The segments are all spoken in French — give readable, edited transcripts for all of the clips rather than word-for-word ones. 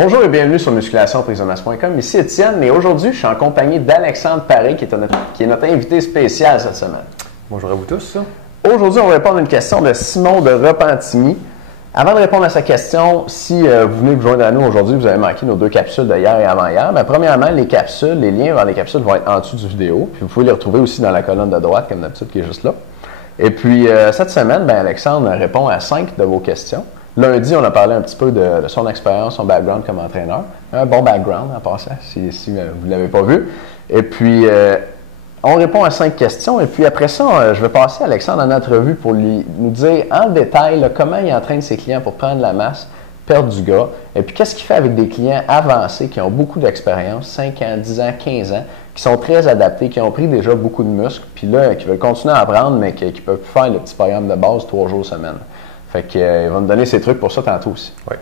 Bonjour et bienvenue sur musculationprisonmasse.com. Ici Étienne et aujourd'hui, je suis en compagnie d'Alexandre Paré qui est notre invité spécial cette semaine. Bonjour à vous tous. Aujourd'hui, on va répondre à une question de Simon de Repentigny. Avant de répondre à sa question, si vous venez vous joindre à nous aujourd'hui, vous avez manqué nos deux capsules d'hier et avant-hier. Mais premièrement, les liens vers les capsules vont être en dessous du vidéo. Puis vous pouvez les retrouver aussi dans la colonne de droite, comme d'habitude, qui est juste là. Et puis, cette semaine, Alexandre répond à 5 de vos questions. Lundi, on a parlé un petit peu de son expérience, son background comme entraîneur. Un bon background en passant, si vous ne l'avez pas vu. Et puis, on répond à 5 questions. Et puis après ça, je vais passer Alexandre en entrevue pour nous dire en détail là, comment il entraîne ses clients pour prendre la masse, perdre du gras. Et puis, qu'est-ce qu'il fait avec des clients avancés qui ont beaucoup d'expérience, 5 ans, 10 ans, 15 ans, qui sont très adaptés, qui ont pris déjà beaucoup de muscles, puis là, qui veulent continuer à apprendre, mais qui ne peuvent plus faire le petit programme de base 3 jours semaine. Fait qu'il va me donner ses trucs pour ça tantôt aussi. Oui.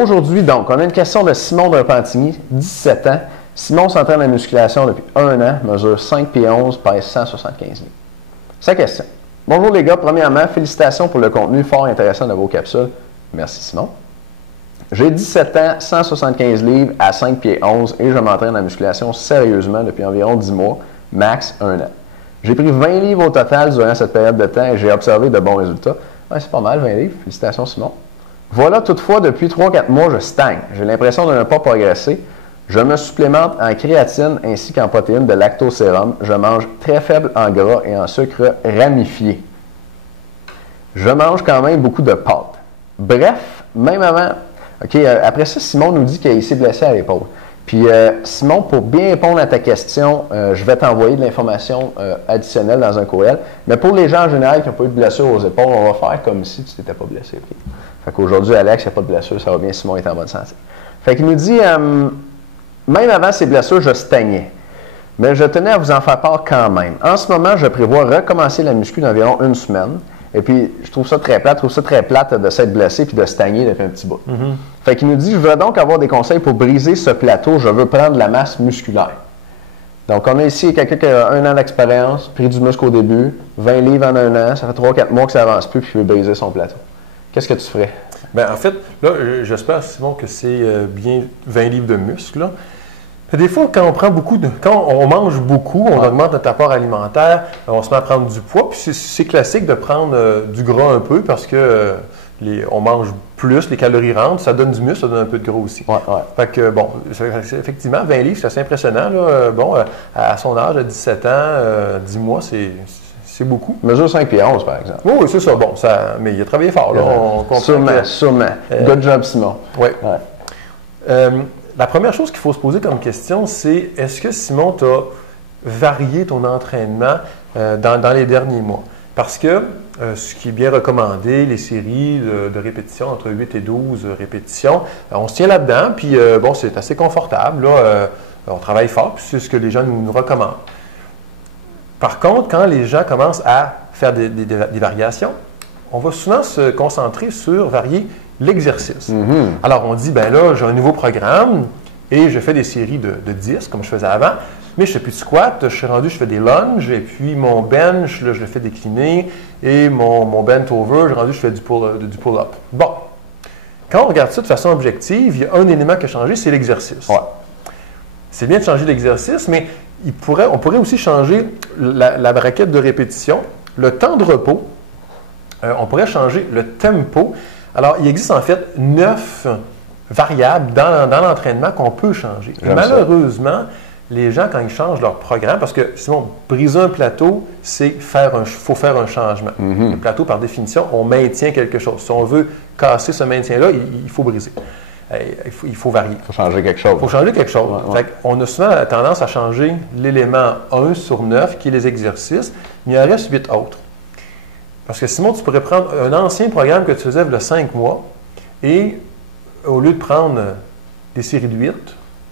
Aujourd'hui, donc, on a une question de Simon de Repentigny, 17 ans. Simon s'entraîne à la musculation depuis 1 an, mesure 5 pieds 11, pèse 175 livres. Sa question. Bonjour les gars, premièrement, félicitations pour le contenu fort intéressant de vos capsules. Merci Simon. J'ai 17 ans, 175 livres à 5 pieds 11 et je m'entraîne à la musculation sérieusement depuis environ 10 mois, max 1 an. J'ai pris 20 livres au total durant cette période de temps et j'ai observé de bons résultats. Ouais, c'est pas mal, 20 livres. Félicitations, Simon. Voilà, toutefois, depuis 3-4 mois, je stagne. J'ai l'impression de ne pas progresser. Je me supplémente en créatine ainsi qu'en protéines de lactosérum. Je mange très faible en gras et en sucre ramifié. Je mange quand même beaucoup de pâtes. Bref, même avant... OK, après ça, Simon nous dit qu'il s'est blessé à l'épaule. Puis, Simon, pour bien répondre à ta question, je vais t'envoyer de l'information additionnelle dans un courriel. Mais pour les gens en général qui n'ont pas eu de blessure aux épaules, on va faire comme si tu t'étais pas blessé. Okay? Fait qu'aujourd'hui, Alex, il n'y a pas de blessure, ça va bien, Simon est en bonne santé. Fait qu'il nous dit, même avant ces blessures, je stagnais. Mais je tenais à vous en faire part quand même. En ce moment, je prévois recommencer la muscu d'environ 1 semaine. Et puis, je trouve ça très plate de s'être blessé puis de stagner depuis un petit bout. Fait qu'il nous dit, je veux donc avoir des conseils pour briser ce plateau. Je veux prendre la masse musculaire. Donc, on a ici quelqu'un qui a 1 an d'expérience, pris du muscle au début, 20 livres en 1 an, ça fait 3-4 mois que ça avance plus puis il veut briser son plateau. Qu'est-ce que tu ferais? Bien, en fait, là, j'espère, Simon, que c'est bien 20 livres de muscle, là. Des fois, quand on mange beaucoup, on augmente notre apport alimentaire, on se met à prendre du poids, puis c'est classique de prendre du gras un peu parce que on mange plus, les calories rentrent, ça donne du muscle, ça donne un peu de gras aussi. Ouais. Fait que, bon, effectivement, 20 livres, c'est assez impressionnant, là. Bon, à son âge, à 17 ans, 10 mois, c'est beaucoup. Mesure 5 pieds 11, par exemple. Oui, c'est ça. Bon, mais il a travaillé fort, là. Sûrement. Good job, Simon. Oui. La première chose qu'il faut se poser comme question, c'est est-ce que, Simon, tu as varié ton entraînement dans les derniers mois? Parce que ce qui est bien recommandé, les séries de répétitions entre 8 et 12 répétitions, on se tient là-dedans, puis bon, c'est assez confortable. Là, on travaille fort, puis c'est ce que les gens nous recommandent. Par contre, quand les gens commencent à faire des variations, on va souvent se concentrer sur varier l'exercice. Alors, on dit, ben là, j'ai un nouveau programme et je fais des séries de 10, comme je faisais avant, mais je ne fais plus de squat, je fais des lunges, et puis mon bench, là, je le fais décliner, et mon bent over, je fais du pull-up. Bon, quand on regarde ça de façon objective, il y a un élément qui a changé, c'est l'exercice. Ouais. C'est bien de changer l'exercice, mais on pourrait aussi changer la braquette de répétition, le temps de repos, on pourrait changer le tempo. Alors, il existe en fait 9 variables dans l'entraînement qu'on peut changer. Et malheureusement, les gens, quand ils changent leur programme, parce que sinon, briser un plateau, faut faire un changement. Le plateau, par définition, on maintient quelque chose. Si on veut casser ce maintien-là, il faut briser. Il faut varier. Il faut changer quelque chose. Il faut changer quelque chose. Ouais. On a souvent tendance à changer l'élément 1 sur 9, qui est les exercices, mais il en reste 8 autres. Parce que Simon, tu pourrais prendre un ancien programme que tu faisais il y a 5 mois et au lieu de prendre des séries de 8,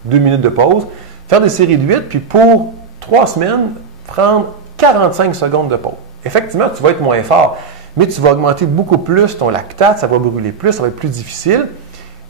2 minutes de pause, faire des séries de 8, puis pour 3 semaines, prendre 45 secondes de pause. Effectivement, tu vas être moins fort, mais tu vas augmenter beaucoup plus ton lactate, ça va brûler plus, ça va être plus difficile.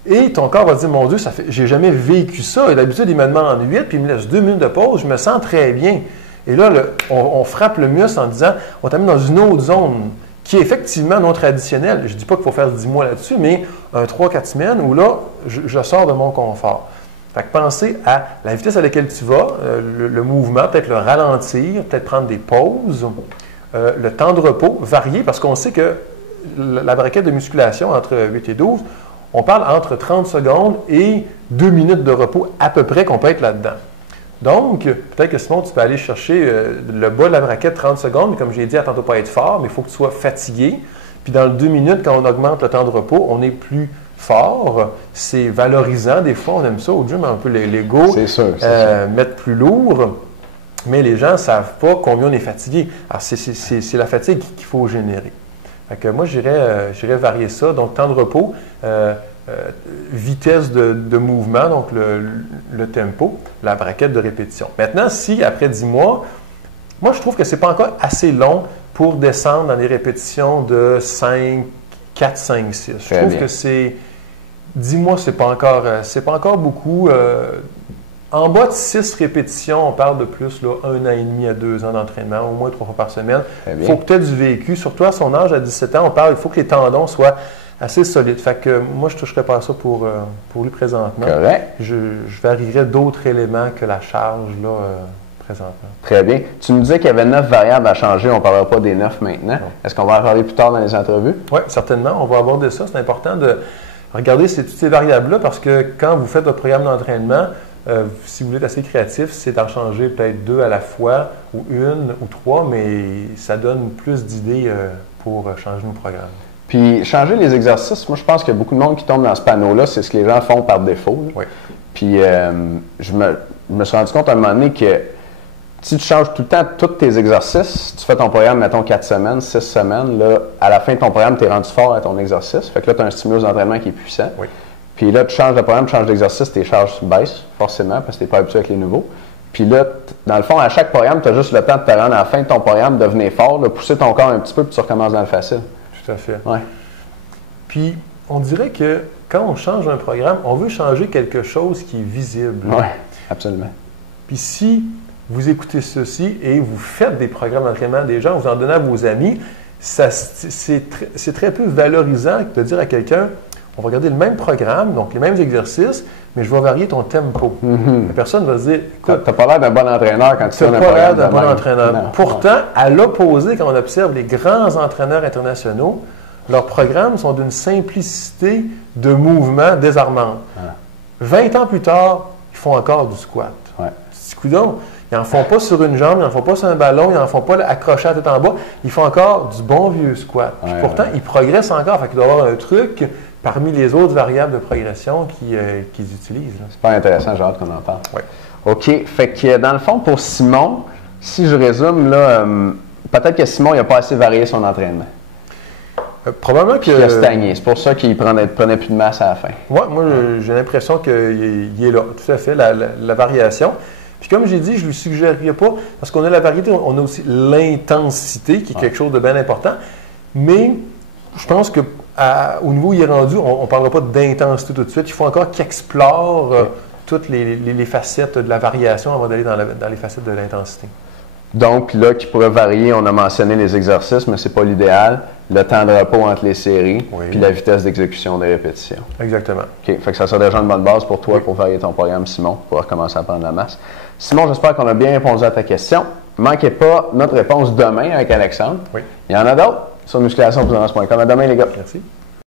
Et ton corps va dire, mon Dieu, j'ai jamais vécu ça. Et d'habitude, il me demande 8, puis il me laisse 2 minutes de pause, je me sens très bien. Et là, on frappe le muscle en disant, on t'amène dans une autre zone qui est effectivement non traditionnel. Je ne dis pas qu'il faut faire 10 mois là-dessus, mais un 3-4 semaines où là, je sors de mon confort. Fait que pensez à la vitesse à laquelle tu vas, le mouvement, peut-être le ralentir, peut-être prendre des pauses, le temps de repos, varier, parce qu'on sait que la braquette de musculation entre 8 et 12, on parle entre 30 secondes et 2 minutes de repos à peu près qu'on peut être là-dedans. Donc, peut-être que Simon, tu peux aller chercher le bas de la braquette 30 secondes, mais comme j'ai dit, attends-toi pas à être fort, mais il faut que tu sois fatigué. Puis dans le 2 minutes, quand on augmente le temps de repos, on est plus fort. C'est valorisant. Des fois, on aime ça au gym, un peu l'ego, mettre plus lourd. Mais les gens ne savent pas combien on est fatigué. Alors, c'est la fatigue qu'il faut générer. Fait que moi, j'irais varier ça. Donc, temps de repos, vitesse de mouvement, donc le tempo, la braquette de répétition. Maintenant, si après 10 mois, moi, je trouve que ce n'est pas encore assez long pour descendre dans des répétitions de 4, 5, 6. Je trouve que c'est 10 mois, c'est pas encore beaucoup. En bas de 6 répétitions, on parle de plus, là, 1 an et demi à 2 ans d'entraînement, au moins 3 fois par semaine. Il faut peut-être du vécu. Surtout à son âge, à 17 ans, il faut que les tendons soient assez solides. Fait que moi, je ne toucherais pas à ça pour lui présentement. Correct. Je varierais d'autres éléments que la charge, là, présentement. Très bien. Tu nous disais qu'il y avait 9 variables à changer. On ne parlera pas des 9 maintenant. Est-ce qu'on va en parler plus tard dans les entrevues? Oui, certainement. On va aborder ça. C'est important de regarder toutes ces variables-là parce que quand vous faites votre programme d'entraînement, si vous voulez être assez créatif, c'est d'en changer peut-être 2 à la fois, ou 1 ou 3, mais ça donne plus d'idées pour changer nos programmes. Puis, changer les exercices, moi, je pense qu'il y a beaucoup de monde qui tombe dans ce panneau-là. C'est ce que les gens font par défaut. Oui. Puis, je me suis rendu compte à un moment donné que si tu changes tout le temps tous tes exercices, tu fais ton programme, mettons 4 semaines, 6 semaines, là, à la fin de ton programme, tu es rendu fort à ton exercice. Fait que là, tu as un stimulus d'entraînement qui est puissant. Oui. Puis là, tu changes de programme, tu changes d'exercice, tes charges baissent, forcément, parce que tu n'es pas habitué avec les nouveaux. Puis là, dans le fond, à chaque programme, tu as juste le temps de te rendre à la fin de ton programme, de devenir fort, de pousser ton corps un petit peu, puis tu recommences dans le facile. Tout à fait. Ouais. Puis, on dirait que quand on change un programme, on veut changer quelque chose qui est visible. Oui, absolument. Puis si vous écoutez ceci et vous faites des programmes d'entraînement des gens, vous en donnez à vos amis, c'est très peu valorisant de dire à quelqu'un, on va regarder le même programme, donc les mêmes exercices, mais je vais varier ton tempo. La personne va se dire, écoute, tu n'as pas l'air d'un bon entraîneur quand tu fais un programme. Tu n'as pas l'air d'un bon entraîneur. Non. Pourtant, à l'opposé, quand on observe les grands entraîneurs internationaux, leurs programmes sont d'une simplicité de mouvement désarmante. 20 ans plus tard, ils font encore du squat. Petit coudonc. Ils n'en font pas sur une jambe, ils n'en font pas sur un ballon, ils n'en font pas accroché à la tête en bas. Ils font encore du bon vieux squat. Puis pourtant, ils progressent encore. Fait qu'il doit y avoir un truc parmi les autres variables de progression qu'ils utilisent. C'est pas intéressant, j'ai hâte qu'on en parle. Oui. OK. Fait que dans le fond, pour Simon, si je résume, là, peut-être que Simon n'a pas assez varié son entraînement. Probablement que. Il a stagné. C'est pour ça qu'il prenait plus de masse à la fin. Oui, moi, j'ai l'impression qu'il est là. Tout à fait, la variation. Puis comme j'ai dit, je ne lui suggérerais pas, parce qu'on a la variété, on a aussi l'intensité, qui est quelque chose de bien important. Mais je pense que au niveau où il est rendu, on ne parlera pas d'intensité tout de suite. Il faut encore qu'il explore toutes les facettes de la variation avant d'aller dans les facettes de l'intensité. Donc, là, qui pourrait varier, on a mentionné les exercices, mais ce n'est pas l'idéal. Le temps de repos entre les séries, puis la vitesse d'exécution des répétitions. Exactement. OK. Fait que ça sera déjà une bonne base pour toi pour varier ton programme, Simon, pour recommencer à prendre la masse. Simon, j'espère qu'on a bien répondu à ta question. Ne manquez pas notre réponse demain avec Alexandre. Oui. Il y en a d'autres sur musculationpuissance.com. À demain, les gars. Merci.